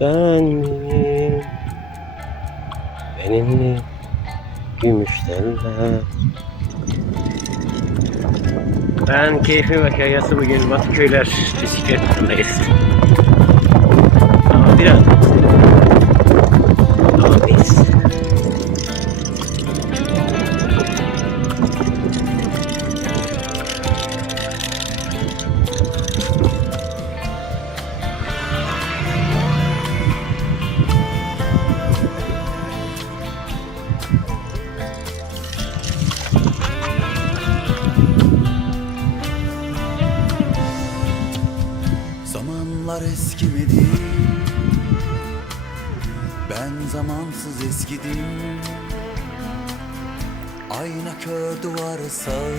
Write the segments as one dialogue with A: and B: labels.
A: Ben miyim? Benim mi? Gümüş teller. Ben keyfim ve kayası bugün Batıköyler bisiklet turundayız.
B: Zamanlar eskimedi. Ben zamansız eskidim. Ayna kör duvarı sağı.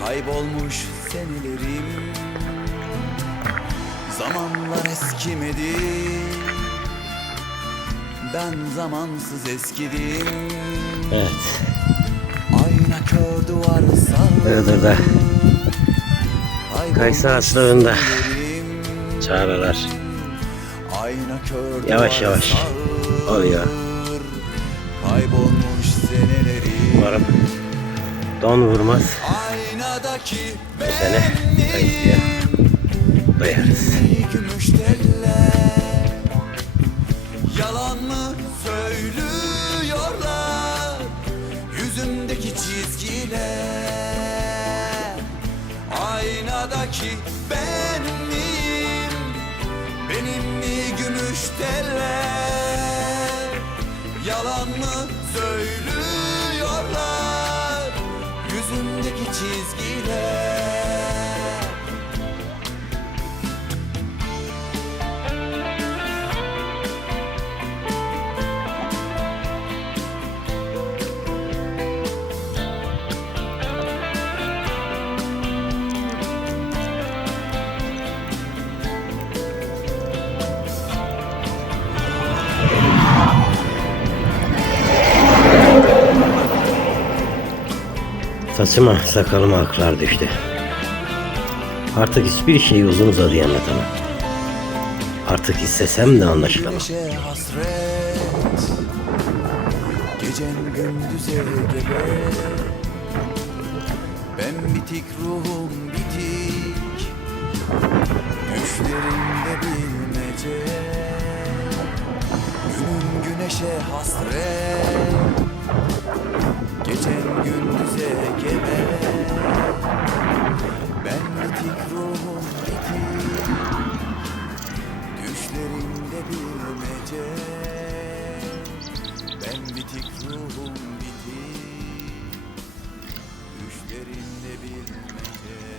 B: Kaybolmuş senelerim. Zamanlar eskimedi. Ben zamansız eskidim.
A: Evet.
B: Ayna kör duvarı sağı.
A: Iğdır'da Ağaçlarında
B: senelerim.
A: çağrılar Yavaş yavaş oluyor. Umarım don vurmaz.
B: Aynadaki
A: Bu sene kayıtlıya duyarız.
B: Yalan mı söylüyorlar Aynadaki benim
A: Saçıma sakalıma aklar düştü. Artık hiçbir şeyi uzun uzadıya anlatamam. Artık istesem de anlaşılamam.
B: Gecem gündüze gebe Ben bitik ruhum bitik Düşlerimde bilmece Günüm güneşe hasret Gecem gündüze gebe Ben bitik ruhum bitik Düşlerimde bilmece Ben bitik ruhum bitik Düşlerimde bilmece